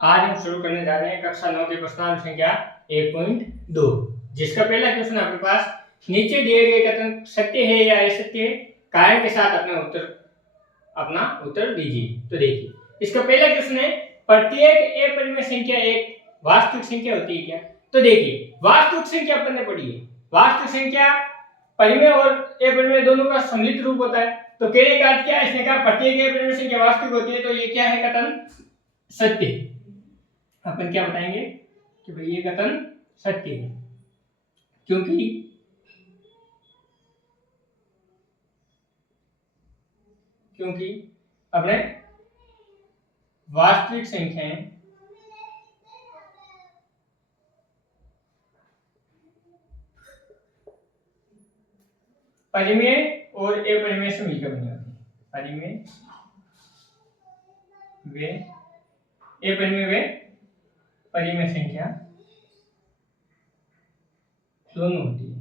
आज हम शुरू करने जा रहे हैं कक्षा 9 के प्रश्नांक संख्या 1.2, जिसका पहला क्वेश्चन आपके पास नीचे दिए गए कथन सत्य है या असत्य है, कारण के साथ अपना उत्तर दीजिए। तो देखिए, इसका पहला क्वेश्चन है प्रत्येक अपरिमेय संख्या एक वास्तविक संख्या होती है क्या? तो देखिए, वास्तविक संख्या अपन ने पढ़ी है, वास्तविक संख्या परिमेय और अपरिमेय दोनों का सम्मिलित रूप होता है। तो कहने का अर्थ क्या है, इसने कहा प्रत्येक अपरिमेय संख्या वास्तविक होती है, तो ये क्या है कथन सत्य। अपन क्या बताएंगे कि भाई ये कथन सत्य है, क्योंकि अपने वास्तविक संख्याएं परिमेय और अपरिमेय से मिलकर बनी होती है। परिमेय वे अपरिमेय वे परिमेय संख्या दोनों होती है।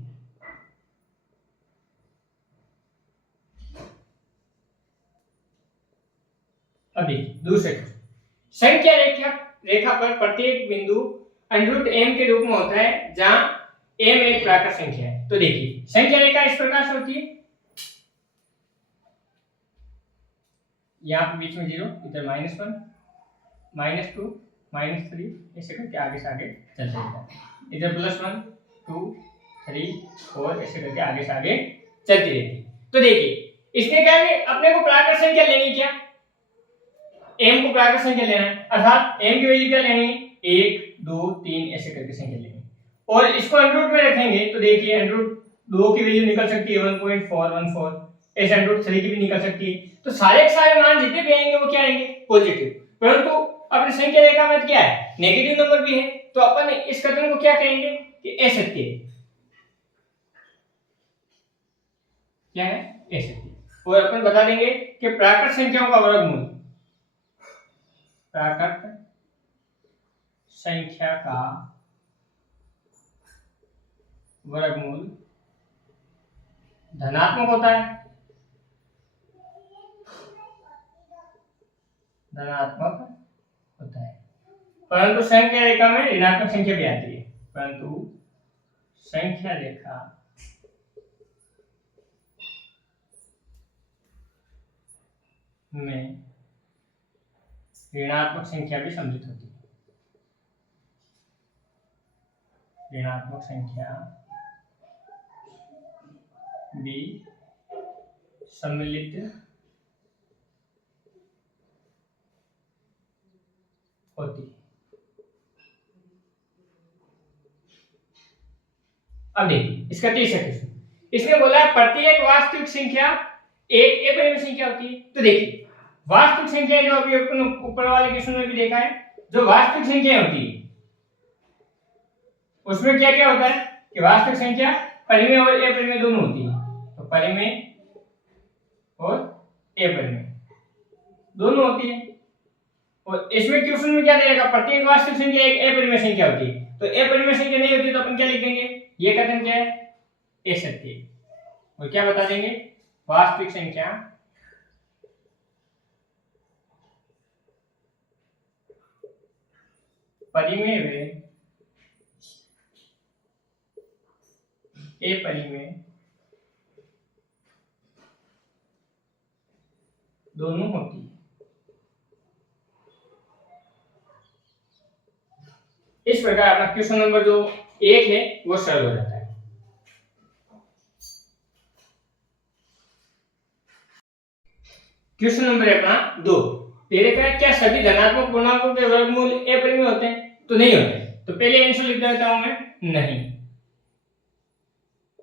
अभी दूसरे संख्या रेखा पर प्रत्येक बिंदु √m के रूप में होता है, जहां m एक प्राकृत संख्या है। तो देखिए, संख्या रेखा इस प्रकार से होती है, यहाँ पे बीच में 0, इधर -1, -2, -3, ऐसे करके आगे से आगे चलते रहता है। इधर +1, 2, 3, 4 ऐसे करके आगे से आगे चलती रहती है। तो देखिए, इसने क्या है, अपने को प्राकृत संख्या लेनी क्या, m को प्राकृत संख्या लेना है, अर्थात m की वैल्यू क्या लेनी है, 1, 2, 3 ऐसे करके संख्या लेनी है। और इसको अंडर में रखेंगे तो देखिए √2 की वैल्यू निकल सकती है 1.414, ऐसे √3 की भी निकल सकती है। तो सारे के सारे मान जितने भी आएंगे वो क्या आएंगे, पॉजिटिव। परंतु अपनी संख्या रेखा में क्या है, नेगेटिव नंबर भी है, तो अपन इस कथन को क्या कहेंगे कि असत्य है। क्या है, असत्य। और अपन बता देंगे कि प्राकृत संख्याओं का वर्गमूल, प्राकृत संख्या का वर्गमूल धनात्मक होता है, धनात्मक होता है। परंतु संख्या रेखा में ऋणात्मक संख्या भी आती है, परंतु संख्या रेखा में ऋणात्मक संख्या भी सम्मिलित होती है, ऋणात्मक संख्या भी सम्मिलित होती है। अब देखिए, इसका तीसरा क्वेश्चन, इसने बोला प्रत्येक वास्तविक संख्या एक अपरिमेय संख्या होती है। तो देखिए, वास्तविक संख्या जो अभी अपन ऊपर वाले क्वेश्चन में भी देखा है, जो वास्तविक संख्या होती है उसमें क्या क्या होता है कि वास्तविक संख्या परिमेय और अपरिमेय दोनों होती है। तो परिमेय और अपरिमेय दोनों होती है। और इसमें क्वेश्चन में क्या देगा, प्रत्येक वास्तविक संख्या एक अपरिमेय संख्या होती है। तो अपरिमेय संख्या नहीं होती तो अपन क्या लिखेंगे, ये कथन क्या है, असत्य। और क्या बता देंगे, वास्तविक संख्या परिमेय व अपरिमेय दोनों होती है। इस प्रकार अपना क्वेश्चन नंबर जो 1 है वो सरल हो जाता है। क्वेश्चन नंबर अपना 2, तेरे का क्या सभी धनात्मक पूर्णांकों के वर्गमूल अपरिमेय होते हैं? तो नहीं होते। तो पहले आंसर लिख देता हूं मैं, नहीं।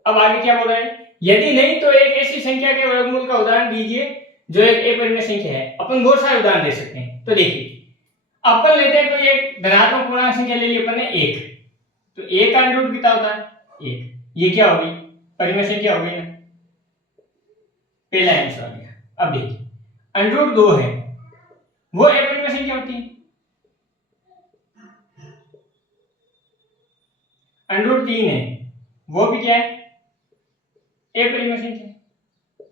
अब आगे क्या बोल रहा है, यदि नहीं तो एक ऐसी संख्या के वर्गमूल का उदाहरण दीजिए जो एक अपरिमेय संख्या है। अपन बहुत सारे उदाहरण दे सकते हैं। तो देखिए, अपन लेते हैं तो एक धनात्मक पूर्णांक संख्या ले ली अपन ने 1, तो 1 का अंडर रूट कितना होता है, 1। ये क्या होगी, परिमेय संख्या हो गई ना, पहला आंसर आ गया। अब देखिए, अंडर रूट 2 है, वो अपरिमेय संख्या होती है। अंडर रूट 3 है, वो भी क्या है, अपरिमेय संख्या।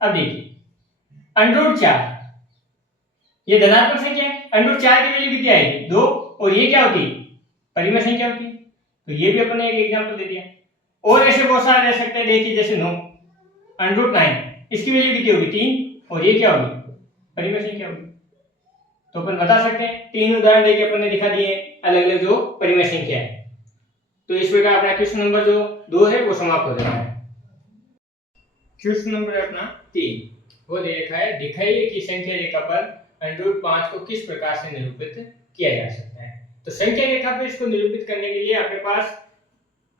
अब देखिए, अंडर रूट 4 ये धनात्मक संख्या है, अंडर 4 की वैल्यू कितनी आएगी 2, और ये क्या होती है परिमेय संख्या होती है, तो ये भी अपन ने एक एग्जांपल दे दिया। और ऐसे बहुत सारे रह सकते हैं, देखिए जैसे 9 अंडर 9 इसकी वैल्यू कितनी होगी 3, और ये क्या होगी परिमेय संख्या होगी। तो अपन बता सकते हैं 3 उदाहरण देके अपन ने दिखा दिए अलग अलग जो परिमेय संख्या है। तो इस प्रकार अपना क्वेश्चन नंबर जो 2 है वो समाप्त हो जाता है। क्वेश्चन नंबर अपना 3 वो दे रखा है, दिखाइए कि संख्या रेखा पर अंडर 5 को किस प्रकार से निरूपित किया जा सकता है। तो संख्या रेखा पर इसको निरूपित करने के लिए अपने पास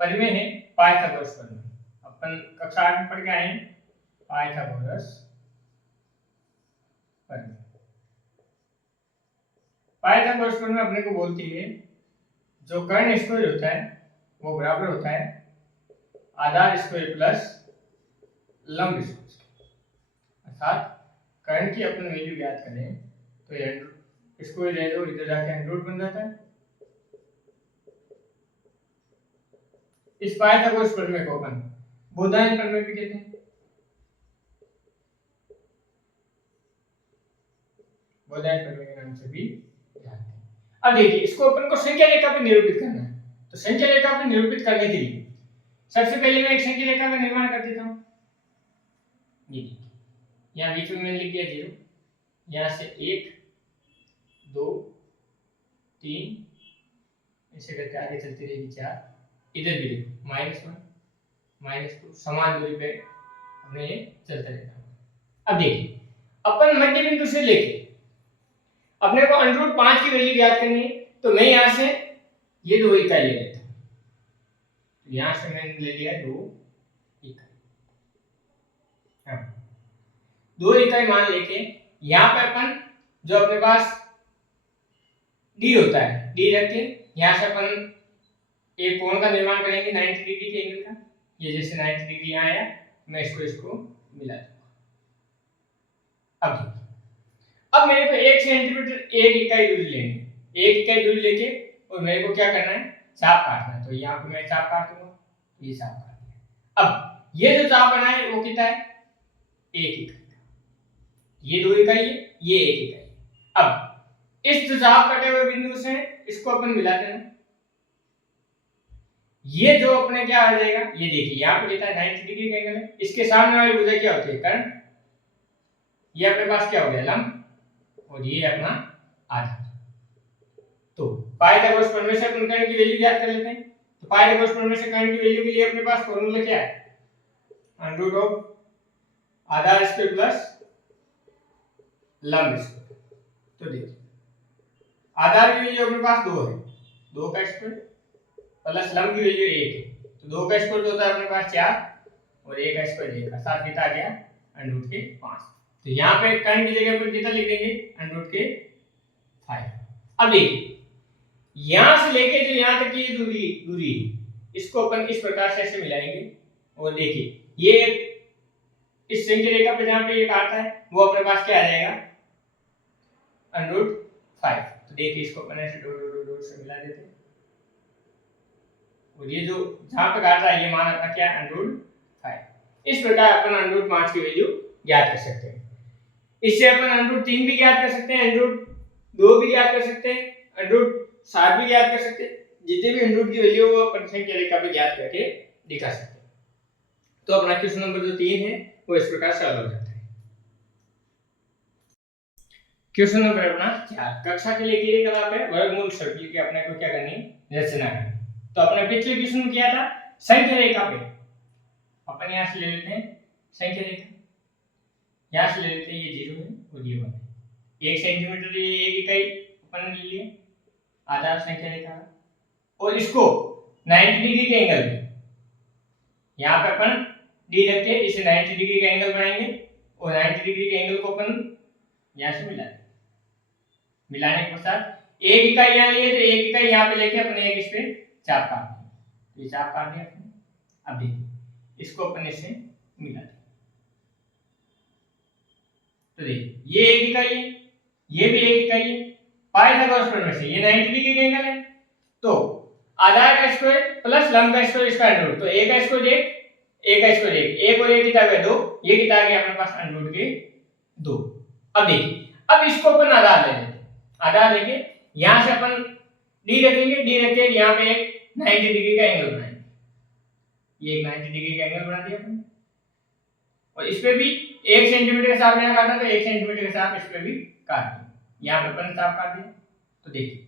परिमेय है पाइथागोरस परिमेय। अपन कक्षा 8 में पढ़ के आए हैं पाइथागोरस परिमेय। पाइथागोरस परिमेय अपने को बोलती है जो कर्ण स्क्वायर होता है वो बराबर होता है आधार स्क्वायर प्लस लंब स्क्वायर। अर्थात कर्ण की अपन वैल्यू ज्ञात करें तो ये स्क्वायर है जो इधर जाके अंडर रूट बन जाता है। इस पाइथागोरस प्रमेय को अपन बोधायन प्रमेय भी कहते हैं। बोधायन प्रमेय के नाम से भी जानते हैं। अब देखिए इसको अपन को संख्या रेखा पे निरूपित करना है, तो संख्या रेखा पे निरूपित करने के लिए सबसे पहले मैं एक संख्या रेखा का निर्माण कर देता हूं। ये देखिए यहाँ बीच में मैंने लिख दिया 0, यहाँ से 1 2 3 ऐसे करके आगे चलती रहेगी 4, इधर भी देखो -1 -2 समान दूरी पे अपने ये चलता रहता है। अब देखिए अपन मध्य बिंदु से लेके अपने को अंडर रूट 5 की वैल्यू ज्ञात करनी है, तो मैं यहाँ से ये 2 इकाई ले लेता हूँ। तो यहाँ से मैंने ले लिया 2 इकाई। हाँ 2 इकाई मान लेके यहाँ पे अपन जो अपने पास d होता है d रख के यहाँ से अपन एक कोण का निर्माण करेंगे 90 डिग्री के एंगल का। ये जैसे 90 डिग्री यहाँ आया, मैं इसको मिला दूंगा। अब देखिए अब मेरे को 1 सेंटीमीटर 1 इकाई दूरी लेनी है, 1 इकाई दूरी लेके और मेरे को क्या करना है चाप काटना है। तो यहाँ पे मैं चाप काट दूंगा, ये चाप काट दिया। अब ये जो चाप बना है वो कितना है 1 इकाई, ये 2 इकाई है, ये 1 इकाई। अब इस जो चाप कटे हुए बिंदु से इसको अपन मिला देना, ये जो अपने क्या आ जाएगा ये देखिए यहाँ पे लिखा है 90 डिग्री का एंगल है, इसके सामने वाली भुजा क्या होती है कर्ण, ये अपने पास क्या हो गया लंब, और ये अपना आधार। तो पाइथागोरस प्रमेय से अपन कर्ण की वैल्यू ज्ञात कर लेते हैं। तो पाइथागोरस प्रमेय से कर्ण की वैल्यू के लिए अपने पास फॉर्मूला क्या है अंडर रूट ऑफ आधार स्क्वायर प्लस लंब स्क्वायर। तो देखिए आधार की वैल्यू अपने पास 2 है, 2 का स्क्वायर प्लस लंब की वैल्यू 1 है, तो 2 का स्क्वायर होता है अपने पास 4 और 1 का स्क्वायर 1 का, साथ कितना आ गया अंडर रूट के 5। तो यहाँ पे कर्ण की जगह पर कितना लिख देंगे अंडर रूट के 5। अब देखिए यहाँ से लेके जो यहाँ तक की दूरी है इसको अपन इस प्रकार से ऐसे मिलाएंगे, और देखिए ये इस संख्या रेखा पे जहाँ पे ये काटता है वो अपने पास क्या आ जाएगा अंडर रूट 5। तो देखिए इसको अपन ऐसे डॉट से मिला देते हैं, और ये जो जहां पे काट रहा है ये मान अपना क्या है अंडर रूट 5। इस प्रकार अपन अंडर रूट 5 की वैल्यू ज्ञात कर सकते हैं। इससे अपन अंडर रूट 3 भी ज्ञात कर सकते हैं, अंडर रूट 2 भी ज्ञात कर सकते हैं, अंडर रूट 7 भी ज्ञात कर सकते हैं। जितने भी अंडर रूट की वैल्यू वो अपन संख्या रेखा पे ज्ञात करके दिखा सकते हैं। तो अपना क्वेश्चन नंबर जो 3 है वो इस प्रकार सॉल्व हो जाता है। क्वेश्चन नंबर अपना 4 कक्षा के लिए किए कला पे वर्गमूल सर्कल की अपने को क्या करनी है रचना करनी। तो अपने पिछले क्वेश्चन में किया था संख्या रेखा पे, अपन यहां से ले लेते हैं संख्या रेखा, यहां से ले लेते हैं ये 0 है और ये 1 है, 1 सेंटीमीटर ये 1 इकाई अपन ने ले लिया आधार संख्या रेखा, और इसको 90 डिग्री के एंगल में यहां पे अपन d रख के इसे 90 डिग्री का एंगल बनाएंगे, और 90 डिग्री के एंगल को अपन यहां से मिला देंगे। मिलाने के पश्चात 1 इकाई यहां लिए तो 1 इकाई यहां पे लेके अपन एक इस पे चाप काट दें, ये चाप काट दिया अपने। अब देखिए इसको अपन इससे मिला दें, तो देखिए ये 1 इकाई है, ये भी 1 इकाई है, पाइथागोरस प्रमेय से ये 90 डिग्री का एंगल है, तो आधार का स्क्वायर प्लस लंब का स्क्वायर इसका अंडर रूट, तो a का स्क्वायर 1 का स्क्वायर 1 और 1 कितना है 2, ये कितना आ गया अपने पास अंडर रूट के 2। अब देखिए अब इसको अपन आधार ले लेते हैं, आधार लेके यहाँ से अपन डी रखेंगे, डी रख के यहाँ पे एक 90 डिग्री का एंगल बनाएंगे। ये एक 90 डिग्री का एंगल बना दिया अपन, और इस पे भी 1 सेंटीमीटर के साथ यहाँ काटना, तो 1 सेंटीमीटर के साथ इस पे भी काट दिया। यहाँ पे अपन साफ काट दिया। तो देखिए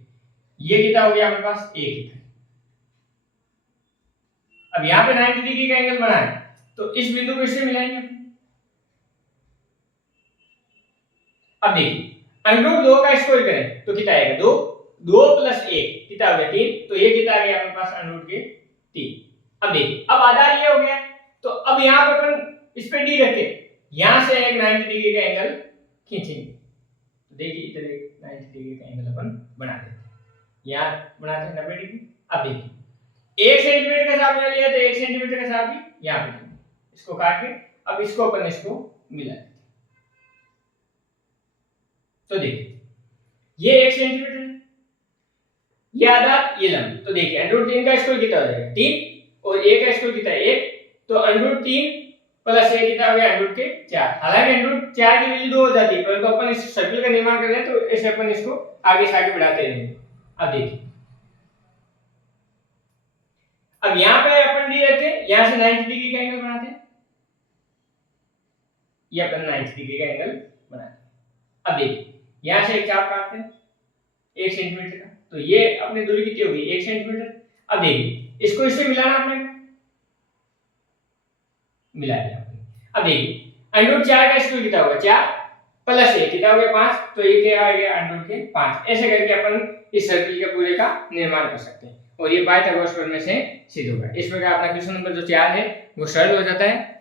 ये कितना हो गया अपने पास, 1 मीटर। अब यहाँ पे 90 डिग्री का एंगल बना है, तो इस बिंदु को इससे मिलाएंगे। अब देखिए अंडर 2 का स्क्वायर करें तो कितना आएगा, 2 2 प्लस 1 कितना हो गया, 3। तो ये कितना आ गया अपने पास, अंडर के 3। अब देखिए अब आधार ये हो गया, तो अब यहाँ पे अपन इस पे डी रखे, यहाँ से एक 90 डिग्री का एंगल खींचेंगे। तो देखिए इधर एक 90 डिग्री का एंगल अपन बना देते हैं, यहाँ बनाते हैं 90 डिग्री। अब देखिए 1 सेंटीमीटर का हिसाब लिया तो 1 सेंटीमीटर का हिसाब भी यहाँ पे इसको काट के अब इसको अपन इसको मिला देते हैं। तो देखिए ये 1 सेंटीमीटर है, ये आधार, ये लंबाई। तो देखिए अंडर 3 का स्क्वायर कितना हो जाएगा, 3, और 1 का स्क्वायर कितना है, 1। तो अंडर 3 प्लस 1 कितना हो गया, अंडर के 4। हालांकि अंडर 4 की वैल्यू 2 हो जाती है, परंतु अपन इस सर्कल का निर्माण कर रहे हैं तो ऐसे अपन इसको आगे से आगे बढ़ाते रहेंगे। अब देखिए अब यहाँ पे अपन डी रखे, यहाँ से 90 डिग्री का एंगल बनाते हैं, ये अपन 90 डिग्री का एंगल बनाते हैं। अब देखिए यहाँ से एक चाप काटते हैं 1 सेंटीमीटर का, तो ये अपनी दूरी कितनी होगी, 1 सेंटीमीटर। अब देखिए इसको इससे मिलाना आपने, मिला दिया आपने। अब देखिए अंडर 4 का स्क्वायर कितना होगा, 4 प्लस 1 कितना हो गया, 5। तो ये क्या आ गया, अंडर के 5। ऐसे करके अपन इस सर्कल के पूरे का निर्माण कर सकते हैं, और ये पाइथागोरस प्रमेय से सिद्ध होगा। इस प्रकार अपना क्वेश्चन नंबर जो 4 है वो सरल हो जाता है।